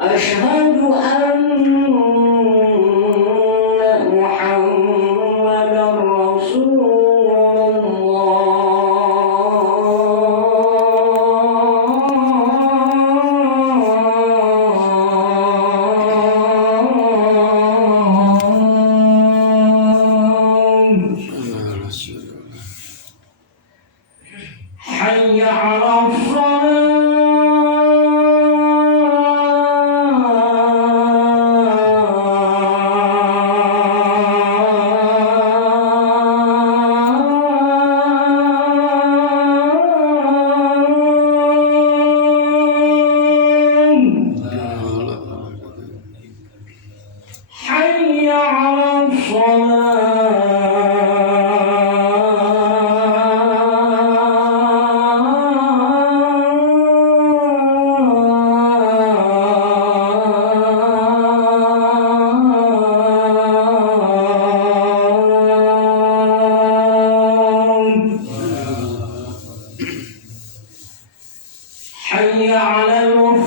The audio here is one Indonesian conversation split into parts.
أشهد أن محمدا رسول حي على حي على حي على حي على الله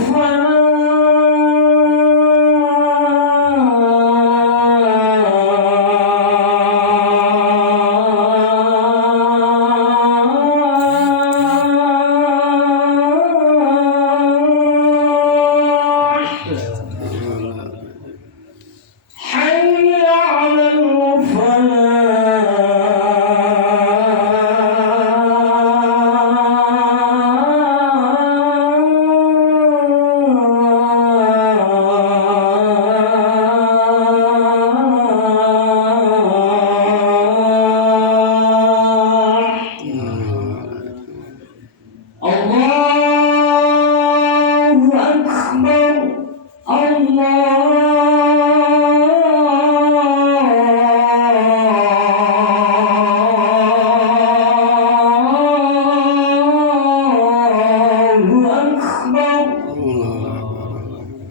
أكبر الله أكبر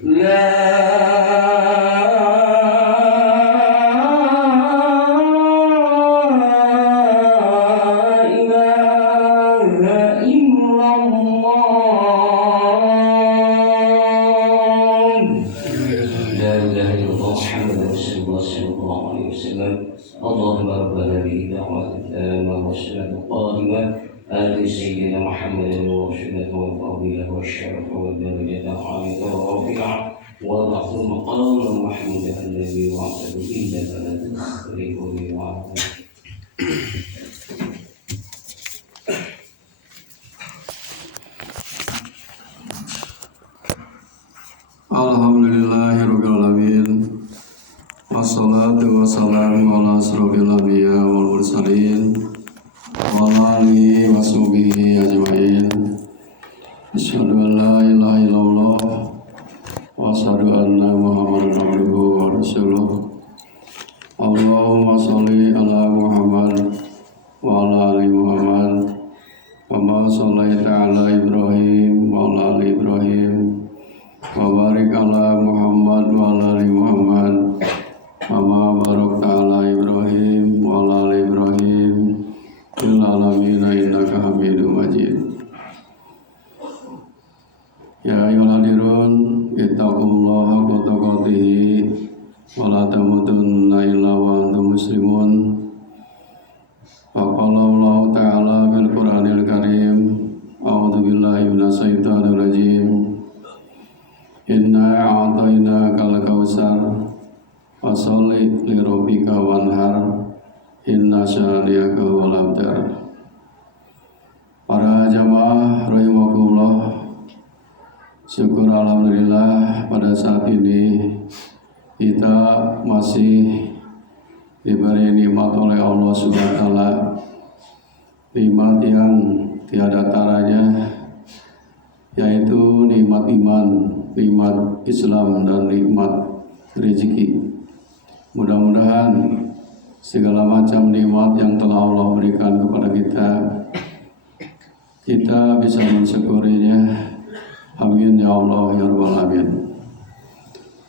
لا إله إلا الله لا إله إلا الله محمد رسول الله صلى الله عليه وسلم اللهم ربنا به دعوة التامة والصلاة القائمة آل سيدنا محمد ورسوله والفضيلة والشرف والدرجة العالية والرفيعة وضعه مقاما محمودا الذي وعده إنك لا تخلف الميعاد. Alhamdulillahirrahmanirrahim. Wassalatu wassalamu ala asrofil anbiya wal mursalin wa ala alihi wa sahbihi ajma'in. Asyhadu an la ilaha illallah wa asyhadu anna Muhammadan abduhu wa rasuluh. Allahumma sholli ala Muhammad wa ala ali Muhammad kama shallaita ala Ibrahim wa ala ali Ibrahim wa barik ala Muhammad wa ala ali Muhammad kama barakta ala Ibrahim wa ala ali Ibrahim fil alamin innaka Hamidum Majid. Ya ayyuhalladzina ittaqullaha haqqa tuqatih wa la tamutunna illa wa antum muslimun. Wa qala Allah ta'ala fil Qur'anil Karim, a'udzu billahi minasy syaithanir rajim. Inna a'tainakal kautsar fasholli li rabbika wanhar inna syani'aka wal abtar. Para jamaah rahimakumullah, syukur alhamdulillah pada saat ini kita masih diberi nikmat oleh Allah Subhanahu wa taala, nikmat yang tiada taranya, yaitu nikmat iman, nikmat Islam, dan nikmat rezeki. Mudah-mudahan segala macam nikmat yang telah Allah berikan kepada kita bisa mensyukurinya. Amin ya Allah ya Rabbal Alamin.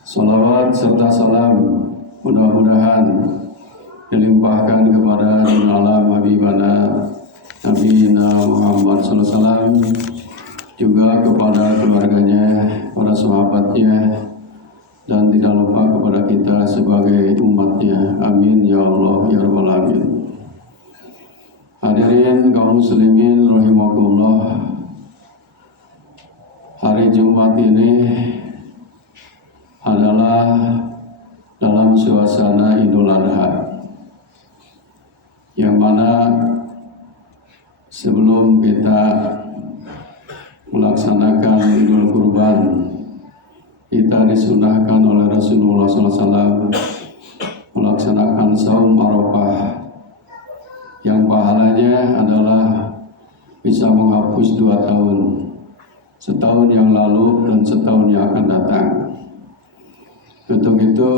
Salawat serta salam mudah-mudahan dilimpahkan kepada Nabi Habibana Nabi Muhammad sallallahu alaihi wasallam, juga kepada keluarganya, para sahabatnya, dan tidak lupa kepada kita sebagai umatnya. Amin ya Allah ya Rabbal Alamin. Hadirin kaum muslimin rahimakumullah, hari Jumat ini adalah dalam suasana Idul Adha, yang mana sebelum kita melaksanakan Idul Kurban, kita disunahkan oleh Rasulullah SAW melaksanakan saum Arafah, yang pahalanya adalah bisa menghapus 2 tahun, setahun yang lalu dan setahun yang akan datang. Untuk itu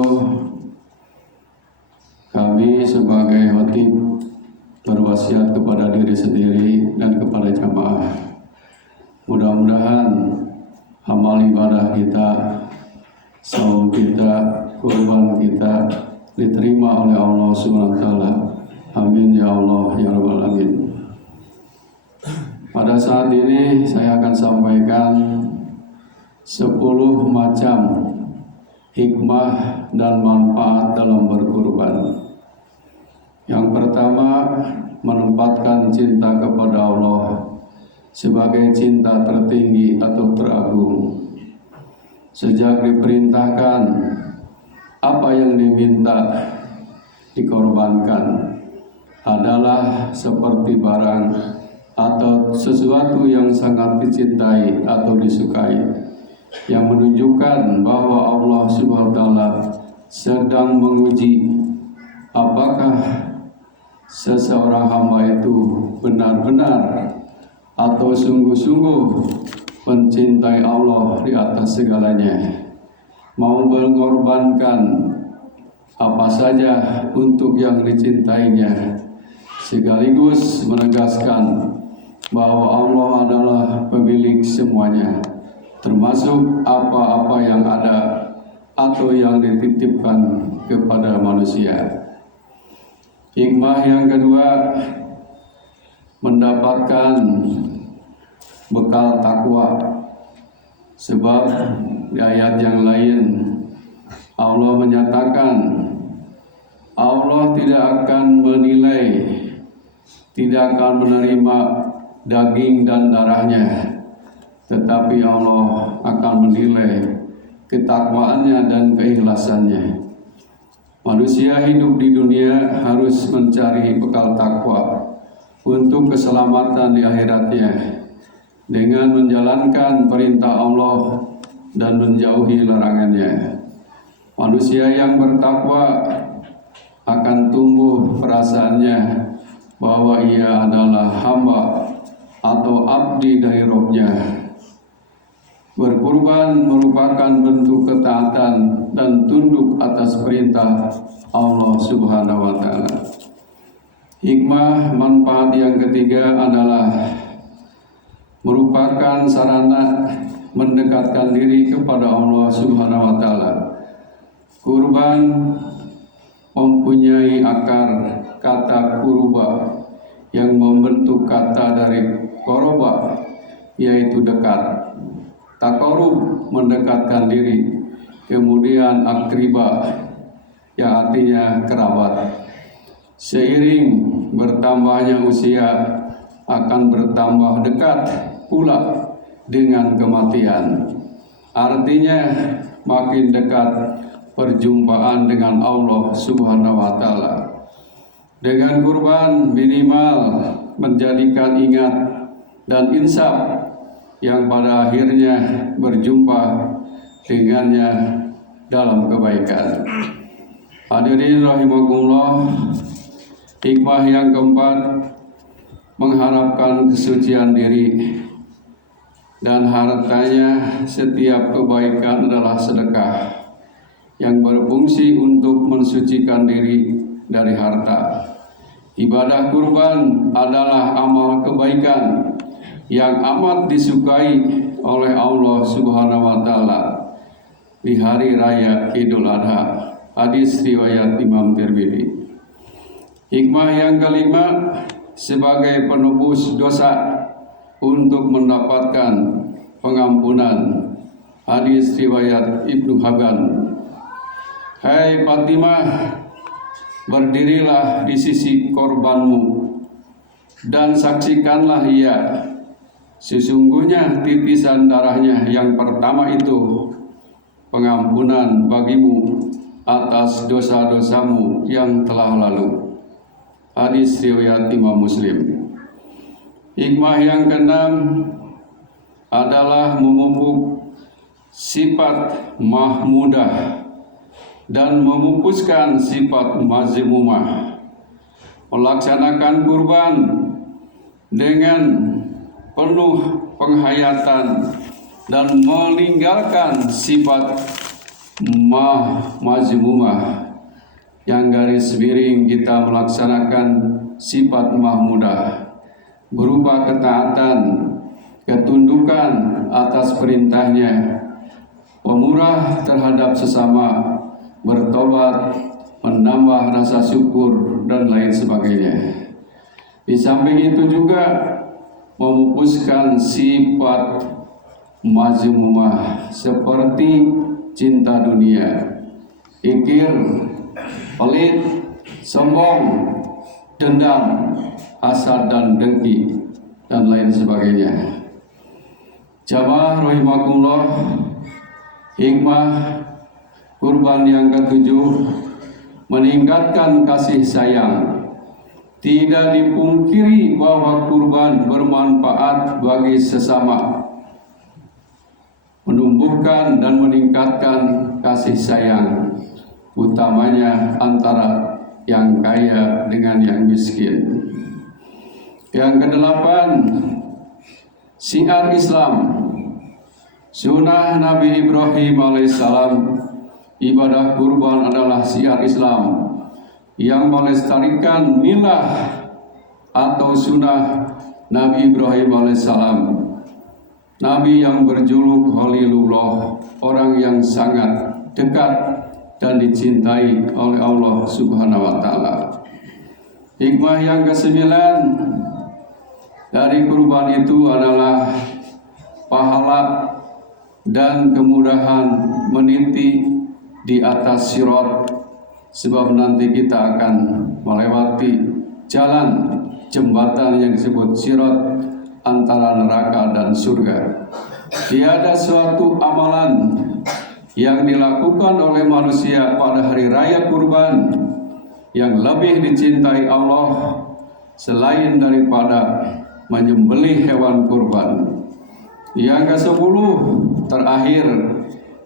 kami sebagai khatib berwasiat kepada diri sendiri dan kepada jamaah, mudah-mudahan amal ibadah kita, saum kita, kurban kita diterima oleh Allah SWT. Amin ya Allah ya Rabbal Alamin. Pada saat ini saya akan sampaikan 10 macam hikmah dan manfaat dalam berkurban. Yang pertama, menempatkan cinta kepada Allah sebagai cinta tertinggi atau teragung. Sejak diperintahkan apa yang diminta dikorbankan adalah seperti barang atau sesuatu yang sangat dicintai atau disukai, yang menunjukkan bahwa Allah SWT sedang menguji apakah seseorang hamba itu benar-benar atau sungguh-sungguh mencintai Allah di atas segalanya, mau mengorbankan apa saja untuk yang dicintainya, sekaligus menegaskan bahwa Allah adalah pemilik semuanya, termasuk apa-apa yang ada atau yang dititipkan kepada manusia. Hikmah yang kedua, mendapatkan bekal takwa. Sebab di ayat yang lain Allah menyatakan Allah tidak akan menilai, tidak akan menerima daging dan darahnya, tetapi Allah akan menilai ketakwaannya dan keikhlasannya. Manusia hidup di dunia harus mencari bekal takwa untuk keselamatan di akhiratnya, dengan menjalankan perintah Allah dan menjauhi larangannya. Manusia yang bertakwa akan tumbuh perasaannya bahwa ia adalah hamba atau abdi dari Rabb-Nya. Berkurban merupakan bentuk ketaatan dan tunduk atas perintah Allah Subhanahu wa Ta'ala. Hikmah manfaat yang ketiga adalah merupakan sarana mendekatkan diri kepada Allah Subhanahu wa Ta'ala. Kurban mempunyai akar kata kuruba yang membentuk kata dari koroba, yaitu dekat. Takorub mendekatkan diri, kemudian akriba yang artinya kerabat. Seiring bertambahnya usia akan bertambah dekat pula dengan kematian. Artinya makin dekat perjumpaan dengan Allah Subhanahu wa Ta'ala. Dengan kurban minimal menjadikan ingat dan insaf yang pada akhirnya berjumpa dengannya dalam kebaikan. Hadirin rahimakumullah, hikmah yang keempat, mengharapkan kesucian diri dan hartanya. Setiap kebaikan adalah sedekah yang berfungsi untuk mensucikan diri dari harta. Ibadah kurban adalah amal kebaikan yang amat disukai oleh Allah Subhanahu wa Ta'ala di hari raya Idul Adha. Hadis riwayat Imam Tirmidzi. Hikmah yang kelima, sebagai penebus dosa untuk mendapatkan pengampunan. Hadis riwayat Ibnu Hibban. Hai Fatimah, berdirilah di sisi korbanmu dan saksikanlah ia. Sesungguhnya titisan darahnya yang pertama itu pengampunan bagimu atas dosa-dosamu yang telah lalu. Hadis riwayat Imam Muslim. Hikmah yang keenam adalah memupuk sifat mahmudah dan memupuskan sifat mazmumah. Melaksanakan kurban dengan penuh penghayatan dan meninggalkan sifat mazmumah. Yang garis miring kita melaksanakan sifat mahmudah berupa ketaatan, ketundukan atas perintahnya, pemurah terhadap sesama, bertobat, menambah rasa syukur, dan lain sebagainya. Di samping itu juga memupuskan sifat mazmumah seperti cinta dunia, ikir, pelit, sombong, dendam, hasad dan dengki, dan lain sebagainya. Jamaah rahimakumullah, hikmah kurban yang ketujuh meningkatkan kasih sayang. Tidak dipungkiri bahwa kurban bermanfaat bagi sesama, menumbuhkan dan meningkatkan kasih sayang, utamanya antara yang kaya dengan yang miskin. Yang kedelapan, syiar Islam. Sunnah Nabi Ibrahim alaihissalam, ibadah kurban adalah syiar Islam yang melestarikan milah atau sunnah Nabi Ibrahim alaihissalam. Nabi yang berjuluk Khalilullah, orang yang sangat dekat dan dicintai oleh Allah Subhanahu wa taala. Hikmah yang kesembilan dari kurban itu adalah pahala dan kemudahan meniti di atas sirat, sebab nanti kita akan melewati jalan jembatan yang disebut sirat antara neraka dan surga. Tiada suatu amalan yang dilakukan oleh manusia pada hari raya kurban yang lebih dicintai Allah selain daripada menyembelih hewan kurban. Yang ke-10 terakhir,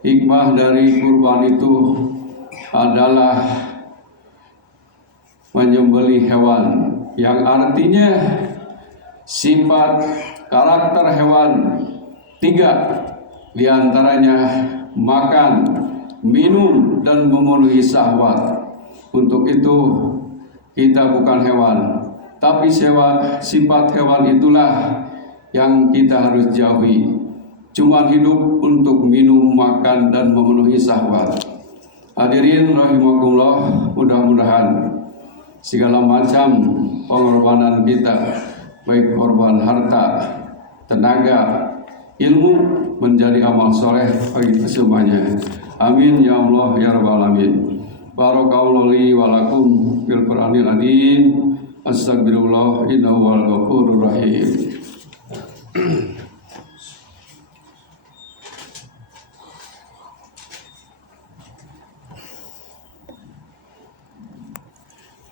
hikmah dari kurban itu adalah menyembelih hewan, yang artinya sifat karakter hewan 3, diantaranya makan, minum, dan memenuhi syahwat. Untuk itu kita bukan hewan, tapi sifat hewan itulah yang kita harus jauhi. Cuma hidup untuk minum, makan, dan memenuhi syahwat. Hadirin rahimakumullah, mudah-mudahan segala macam pengorbanan kita, baik korban harta, tenaga, ilmu, menjadi amal soleh bagi semuanya. Amin ya Allah ya rabbal alamin. Barakallahu li wa lakum fil Qur'anil azim. Astagfirullah innahu wal ghafurur rahim.